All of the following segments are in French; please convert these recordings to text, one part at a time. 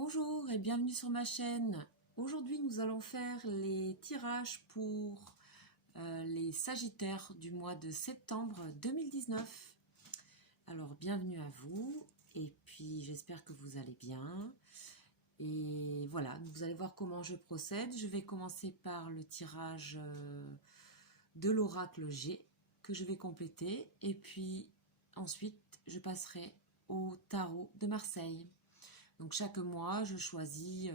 Bonjour et bienvenue sur ma chaîne. Aujourd'hui nous allons faire les tirages pour les Sagittaires du mois de septembre 2019. Alors bienvenue à vous et puis j'espère que vous allez bien. Et voilà, vous allez voir comment je procède. Je vais commencer par le tirage de l'oracle G que je vais compléter et puis ensuite je passerai au tarot de Marseille. Donc chaque mois, je choisis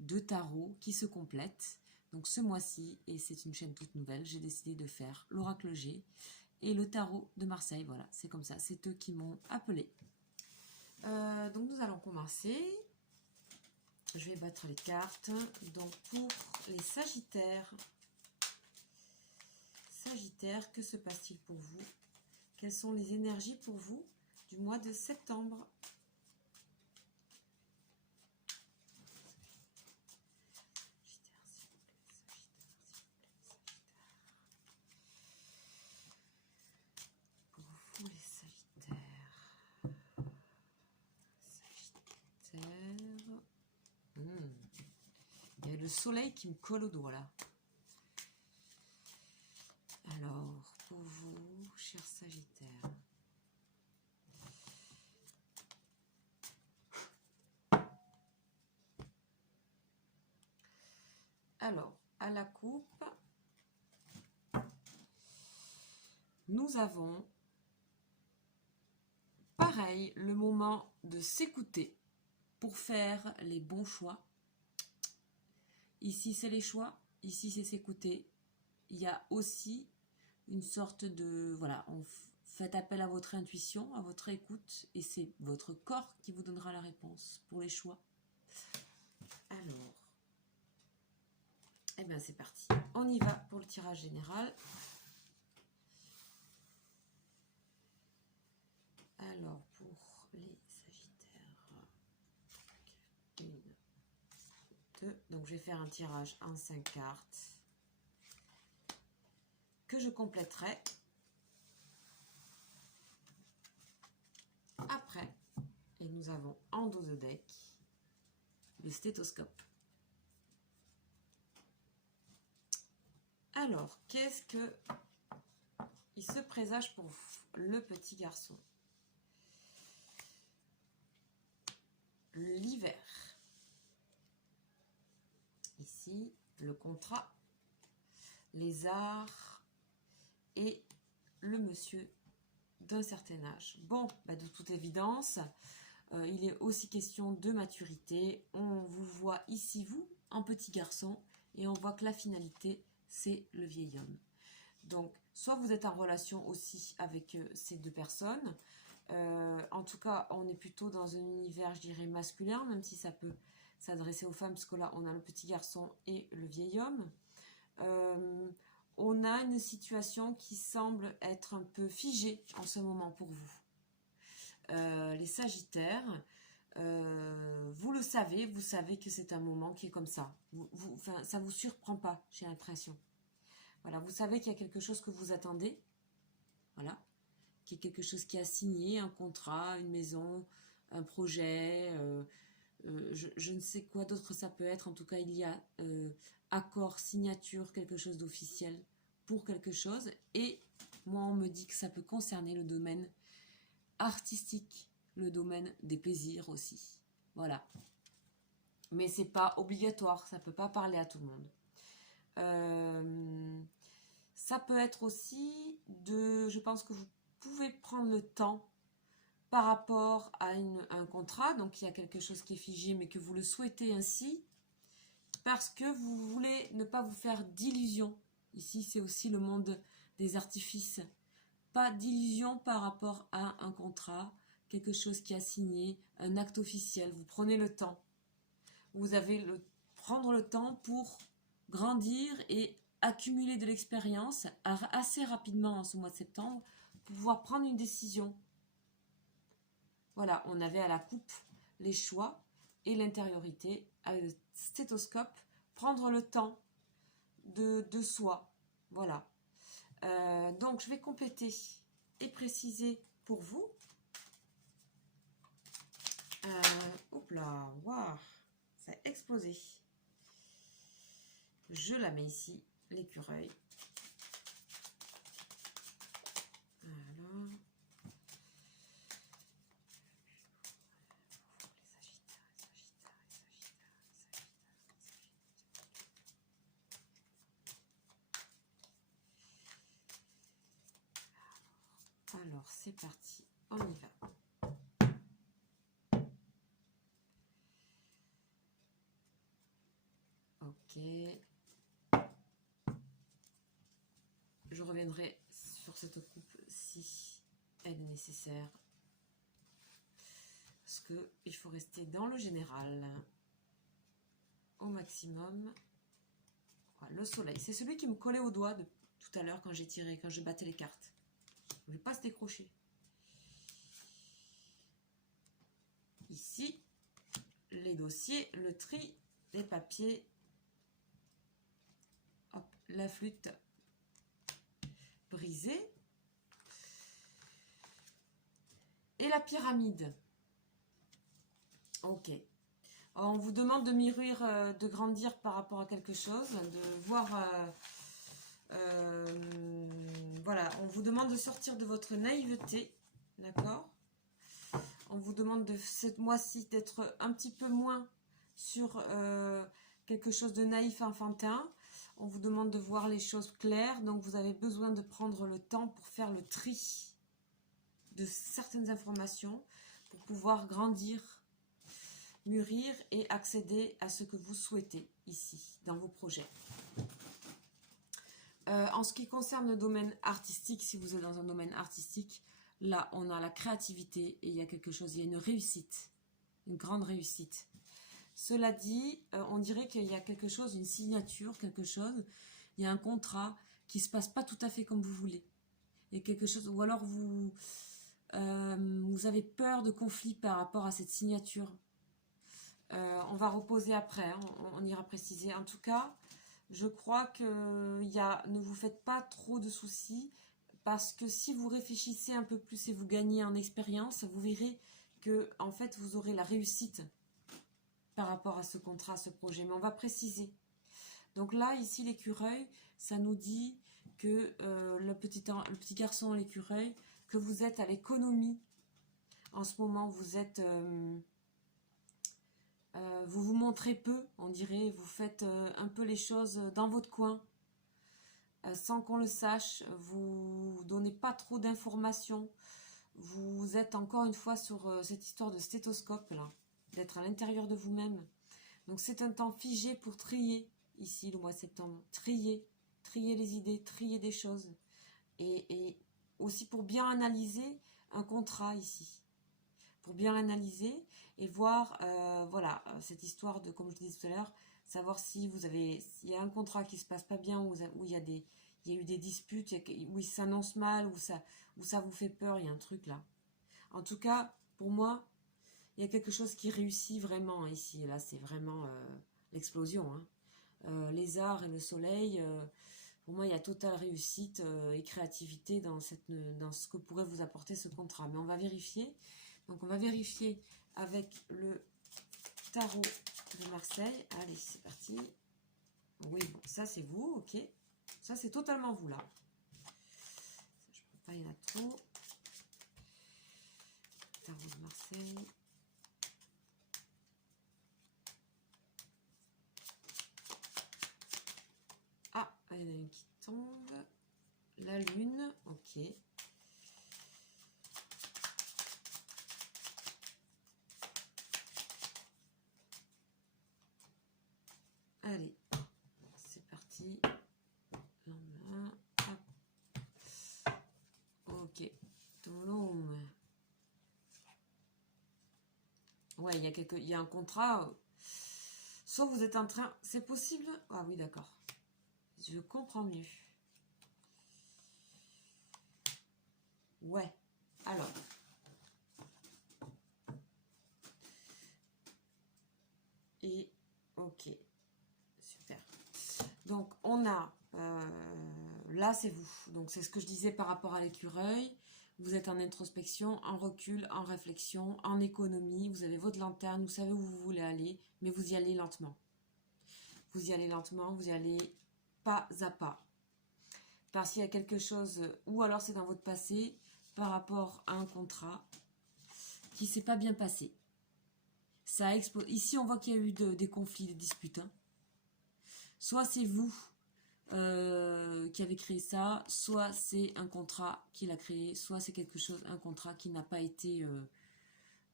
deux tarots qui se complètent. Donc ce mois-ci, et c'est une chaîne toute nouvelle, j'ai décidé de faire l'oracle G et le tarot de Marseille. Voilà, c'est comme ça, c'est eux qui m'ont appelé. Donc nous allons commencer. Je vais battre les cartes. Donc pour les Sagittaires, que se passe-t-il pour vous? Quelles sont les énergies pour vous du mois de septembre? Pour les Sagittaires. Il y a le soleil qui me colle au doigt là. Alors, pour vous, chers Sagittaires. Alors, à la coupe, nous avons, pareil, le moment de s'écouter pour faire les bons choix. Ici, c'est les choix. Ici, c'est s'écouter. Il y a aussi une sorte de... Voilà, faites appel à votre intuition, à votre écoute, et c'est votre corps qui vous donnera la réponse pour les choix. Alors, eh bien, c'est parti. On y va pour le tirage général. Alors, pour les Sagittaires, 1, 2, donc je vais faire un tirage en 5 cartes que je compléterai après. Et nous avons en dos de deck le stéthoscope. Alors, qu'est-ce que il se présage pour le petit garçon? L'hiver. Ici, le contrat, les arts et le monsieur d'un certain âge. Bon, bah de toute évidence, il est aussi question de maturité. On vous voit ici, vous, en petit garçon, et on voit que la finalité, c'est le vieil homme. Donc, soit vous êtes en relation aussi avec ces deux personnes. En tout cas, on est plutôt dans un univers, je dirais, masculin, même si ça peut s'adresser aux femmes, parce que là, on a le petit garçon et le vieil homme. On a une situation qui semble être un peu figée en ce moment pour vous. Les Sagittaires, vous le savez, vous savez que c'est un moment qui est comme ça. Enfin, ça ne vous surprend pas, j'ai l'impression. Voilà, vous savez qu'il y a quelque chose que vous attendez. Voilà. Qu'il y a quelque chose qui a signé, un contrat, une maison, un projet, je ne sais quoi d'autre ça peut être. En tout cas, il y a accord, signature, quelque chose d'officiel pour quelque chose. Et moi, on me dit que ça peut concerner le domaine artistique, le domaine des plaisirs aussi. Voilà. Mais c'est pas obligatoire, ça peut pas parler à tout le monde. Ça peut être aussi de... Je pense que vous pouvez prendre le temps par rapport à un contrat, donc il y a quelque chose qui est figé, mais que vous le souhaitez ainsi, parce que vous voulez ne pas vous faire d'illusions. Ici, c'est aussi le monde des artifices. Pas d'illusions par rapport à un contrat, quelque chose qui a signé, un acte officiel. Vous prenez le temps. Vous avez prendre le temps pour grandir et accumuler de l'expérience assez rapidement en ce mois de septembre pour pouvoir prendre une décision. Voilà, on avait à la coupe les choix et l'intériorité, avec le stéthoscope, prendre le temps de soi. Voilà. Donc, je vais compléter et préciser pour vous. Hop là, waouh, ça a explosé. Je la mets ici, l'écureuil. Voilà. Alors, c'est parti, on y va. Ok. Je reviendrai sur cette coupe si elle est nécessaire. Parce qu'il faut rester dans le général au maximum. Voilà, le soleil, c'est celui qui me collait au doigt de tout à l'heure quand j'ai tiré, quand je battais les cartes. Je ne vais pas se décrocher. Ici, les dossiers, le tri, les papiers. Hop, la flûte brisée. Et la pyramide. Ok. On vous demande de mûrir, de grandir par rapport à quelque chose, de voir... voilà, on vous demande de sortir de votre naïveté, d'accord? On vous demande de ce mois-ci d'être un petit peu moins sur quelque chose de naïf, enfantin. On vous demande de voir les choses claires, donc vous avez besoin de prendre le temps pour faire le tri de certaines informations, pour pouvoir grandir, mûrir et accéder à ce que vous souhaitez ici, dans vos projets. En ce qui concerne le domaine artistique, si vous êtes dans un domaine artistique, là, on a la créativité et il y a quelque chose, il y a une réussite, une grande réussite. Cela dit, on dirait qu'il y a quelque chose, une signature, quelque chose, il y a un contrat qui ne se passe pas tout à fait comme vous voulez. Il y a quelque chose, ou alors vous avez peur de conflit par rapport à cette signature. On va reposer après, hein, on ira préciser. En tout cas, je crois que ne vous faites pas trop de soucis, parce que si vous réfléchissez un peu plus et vous gagnez en expérience, vous verrez que en fait vous aurez la réussite par rapport à ce contrat, à ce projet. Mais on va préciser. Donc là, ici, l'écureuil, ça nous dit que le petit garçon, l'écureuil, que vous êtes à l'économie. En ce moment, vous êtes... vous vous montrez peu, on dirait. Vous faites un peu les choses dans votre coin. Sans qu'on le sache, vous donnez pas trop d'informations. Vous êtes encore une fois sur cette histoire de stéthoscope, là. D'être à l'intérieur de vous-même. Donc c'est un temps figé pour trier, ici, le mois de septembre. Trier les idées, trier des choses. Et aussi pour bien analyser un contrat ici. Pour bien l'analyser et voir, voilà, cette histoire de, comme je disais tout à l'heure, savoir si s'il y a un contrat qui se passe pas bien, où il y a eu des disputes, où il s'annonce mal, où ça vous fait peur, il y a un truc là. En tout cas, pour moi, il y a quelque chose qui réussit vraiment ici. Là, c'est vraiment l'explosion. Hein. Les arts et le soleil, pour moi, il y a totale réussite et créativité dans ce que pourrait vous apporter ce contrat. Mais on va vérifier. Donc, on va vérifier avec le tarot de Marseille. Allez, c'est parti. Oui, bon, ça, c'est vous, ok. Ça, c'est totalement vous, là. Ça, je ne prends pas, il y en a trop. Tarot de Marseille. Ah, il y en a une qui tombe. La lune, ok. Allez, c'est parti. Lendemain, hop. Ok. Tolom. Ouais, il y a un contrat. Soit vous êtes en train... C'est possible? Ah oui, d'accord. Je comprends mieux. Ouais. Alors. Et ok. Super. Donc, on a... là, c'est vous. Donc, c'est ce que je disais par rapport à l'écureuil. Vous êtes en introspection, en recul, en réflexion, en économie. Vous avez votre lanterne, vous savez où vous voulez aller, mais vous y allez lentement. Vous y allez lentement, vous y allez pas à pas. Parce qu'il y a quelque chose, ou alors c'est dans votre passé, par rapport à un contrat qui ne s'est pas bien passé. Ça explose. Ici, on voit qu'il y a eu des conflits, des disputes. Hein. Soit c'est vous qui avez créé ça, soit c'est un contrat qu'il a créé, soit c'est quelque chose, un contrat qui n'a pas été,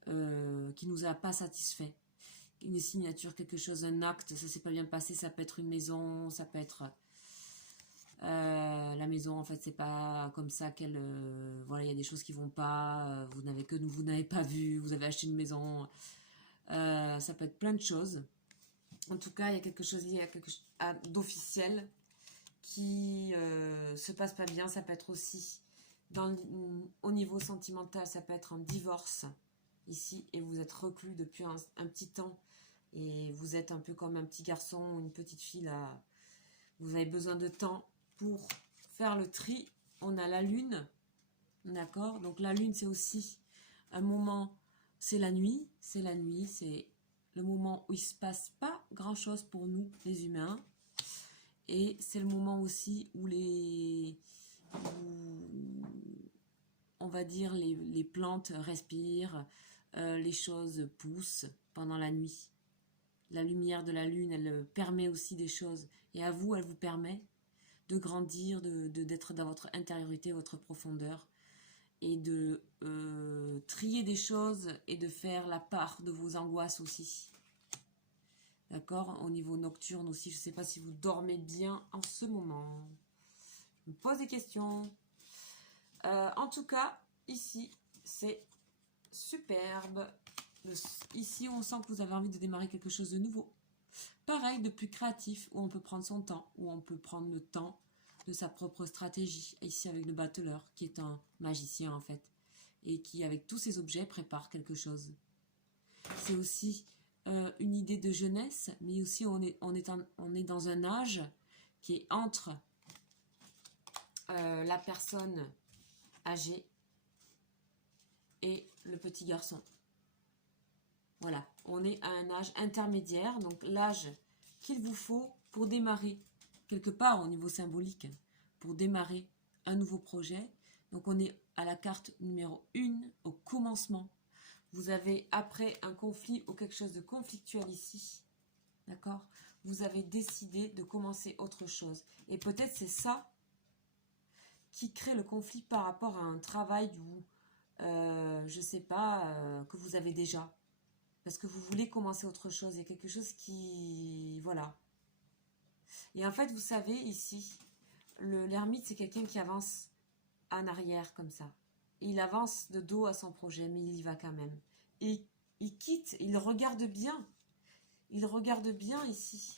qui nous a pas satisfait. Une signature, quelque chose, un acte, ça s'est pas bien passé, ça peut être une maison, ça peut être la maison, en fait, c'est pas comme ça qu'elle, voilà, il y a des choses qui vont pas, vous n'avez pas vu, vous avez acheté une maison, ça peut être plein de choses. En tout cas, il y a quelque chose lié à quelque chose d'officiel qui se passe pas bien. Ça peut être aussi au niveau sentimental, ça peut être un divorce ici et vous êtes reclus depuis un petit temps et vous êtes un peu comme un petit garçon ou une petite fille là. Vous avez besoin de temps pour faire le tri. On a la lune, d'accord? Donc la lune c'est aussi un moment, c'est la nuit, c'est le moment où il se passe pas grand chose pour nous les humains. Et c'est le moment aussi où on va dire, les plantes respirent, les choses poussent pendant la nuit. La lumière de la lune, elle permet aussi des choses. Et à vous, elle vous permet de grandir, d'être dans votre intériorité, votre profondeur. Et de trier des choses et de faire la part de vos angoisses aussi. D'accord? Au niveau nocturne aussi, je ne sais pas si vous dormez bien en ce moment. Je me pose des questions. En tout cas, ici, c'est superbe. Ici, on sent que vous avez envie de démarrer quelque chose de nouveau. Pareil, de plus créatif, où on peut prendre son temps, où on peut prendre le temps de sa propre stratégie. Ici, avec le battleur, qui est un magicien, en fait, et qui, avec tous ses objets, prépare quelque chose. C'est aussi une idée de jeunesse, mais aussi on est dans un âge qui est entre la personne âgée et le petit garçon. Voilà, on est à un âge intermédiaire, donc l'âge qu'il vous faut pour démarrer, quelque part au niveau symbolique, pour démarrer un nouveau projet. Donc on est à la carte numéro 1, au commencement. Vous avez, après un conflit ou quelque chose de conflictuel ici, d'accord? Vous avez décidé de commencer autre chose. Et peut-être c'est ça qui crée le conflit par rapport à un travail ou, je sais pas, que vous avez déjà. Parce que vous voulez commencer autre chose. Il y a quelque chose qui... Voilà. Et en fait, vous savez, ici, l'ermite, c'est quelqu'un qui avance en arrière, comme ça. Il avance de dos à son projet, mais il y va quand même. Et il quitte, il regarde bien. Il regarde bien ici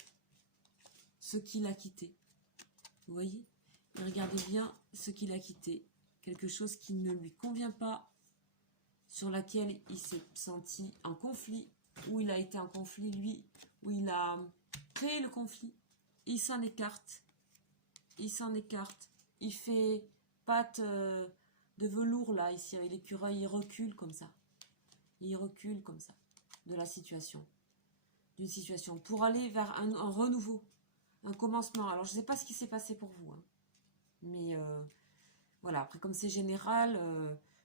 ce qu'il a quitté. Vous voyez? Il regarde bien ce qu'il a quitté. Quelque chose qui ne lui convient pas, sur laquelle il s'est senti en conflit, où il a été en conflit, lui, où il a créé le conflit. Il s'en écarte. Il s'en écarte. Il fait patte de velours, là, ici, avec l'écureuil. Il recule comme ça. Il recule comme ça, de la situation. D'une situation, pour aller vers un renouveau, un commencement. Alors, je ne sais pas ce qui s'est passé pour vous, hein. Mais voilà, après, comme c'est général,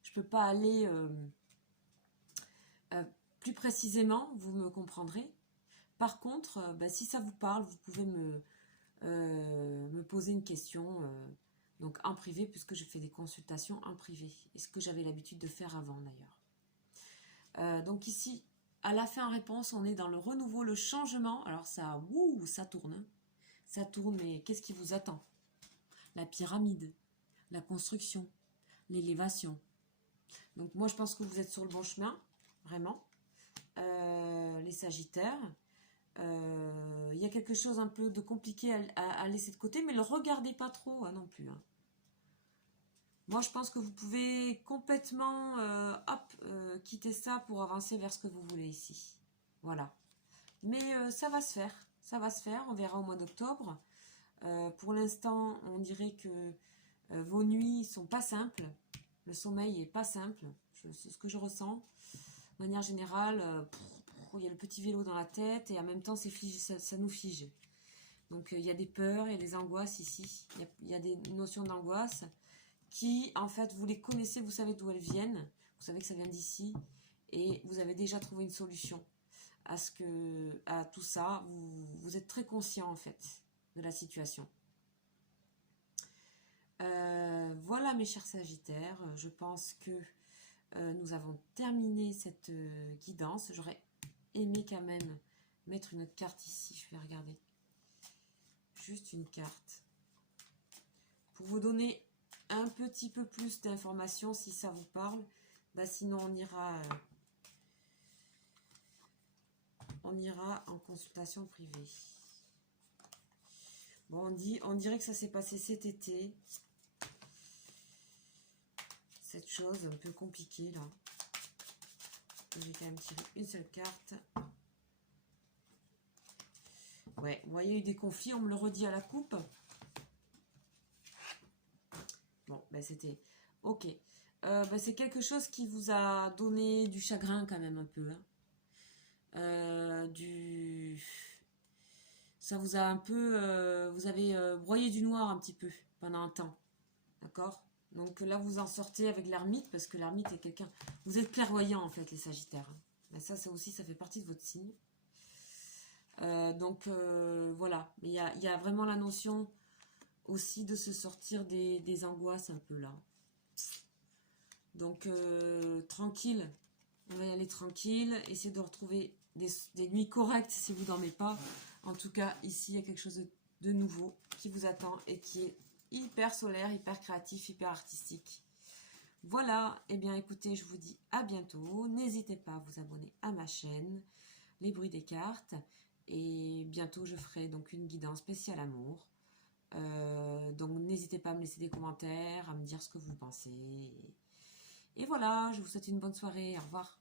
je ne peux pas aller plus précisément, vous me comprendrez. Par contre, si ça vous parle, vous pouvez me poser une question donc en privé, puisque je fais des consultations en privé. Et ce que j'avais l'habitude de faire avant d'ailleurs. Donc ici, à la fin réponse, on est dans le renouveau, le changement. Alors ça, ça tourne. Hein. Ça tourne, mais qu'est-ce qui vous attend? La pyramide, la construction, l'élévation. Donc moi, je pense que vous êtes sur le bon chemin, vraiment. Les Sagittaires. Il y a quelque chose un peu de compliqué à laisser de côté, mais ne le regardez pas trop hein, non plus. Hein. Moi, je pense que vous pouvez complètement quitter ça pour avancer vers ce que vous voulez ici. Voilà. Mais ça va se faire. Ça va se faire. On verra au mois d'octobre. Pour l'instant, on dirait que vos nuits sont pas simples. Le sommeil est pas simple, c'est ce que je ressens. De manière générale, il y a le petit vélo dans la tête et en même temps, ça nous fige. Donc, il y a des peurs, il y a des angoisses ici. Il y a des notions d'angoisse qui, en fait, vous les connaissez, vous savez d'où elles viennent. Vous savez que ça vient d'ici et vous avez déjà trouvé une solution à tout ça. Vous êtes très conscient, en fait, de la situation. Voilà mes chers Sagittaires, je pense que nous avons terminé cette guidance. J'aurais aimé quand même mettre une autre carte ici, je vais regarder. Juste une carte. Pour vous donner un petit peu plus d'informations si ça vous parle. Bah, sinon on ira en consultation privée. Bon, on dirait que ça s'est passé cet été. Cette chose un peu compliquée là. J'ai quand même tiré une seule carte. Ouais, vous voyez, il y a eu des conflits, on me le redit à la coupe. Bon, ben c'était ok. Ben c'est quelque chose qui vous a donné du chagrin quand même un peu. Hein. Ça vous a un peu... vous avez broyé du noir un petit peu pendant un temps. D'accord? Donc là, vous en sortez avec l'ermite, parce que l'ermite est quelqu'un... Vous êtes clairvoyant, en fait, les Sagittaires. Ben ça aussi, ça fait partie de votre signe. Voilà. Mais il y a vraiment la notion aussi de se sortir des angoisses un peu là. Donc, tranquille. On va y aller tranquille. Essayez de retrouver des nuits correctes si vous ne dormez pas. En tout cas, ici, il y a quelque chose de nouveau qui vous attend et qui est hyper solaire, hyper créatif, hyper artistique. Voilà, et bien écoutez, je vous dis à bientôt. N'hésitez pas à vous abonner à ma chaîne, Les Bruits des Cartes. Et bientôt, je ferai donc une guidance spéciale amour. Donc n'hésitez pas à me laisser des commentaires, à me dire ce que vous pensez. Et voilà, je vous souhaite une bonne soirée. Au revoir.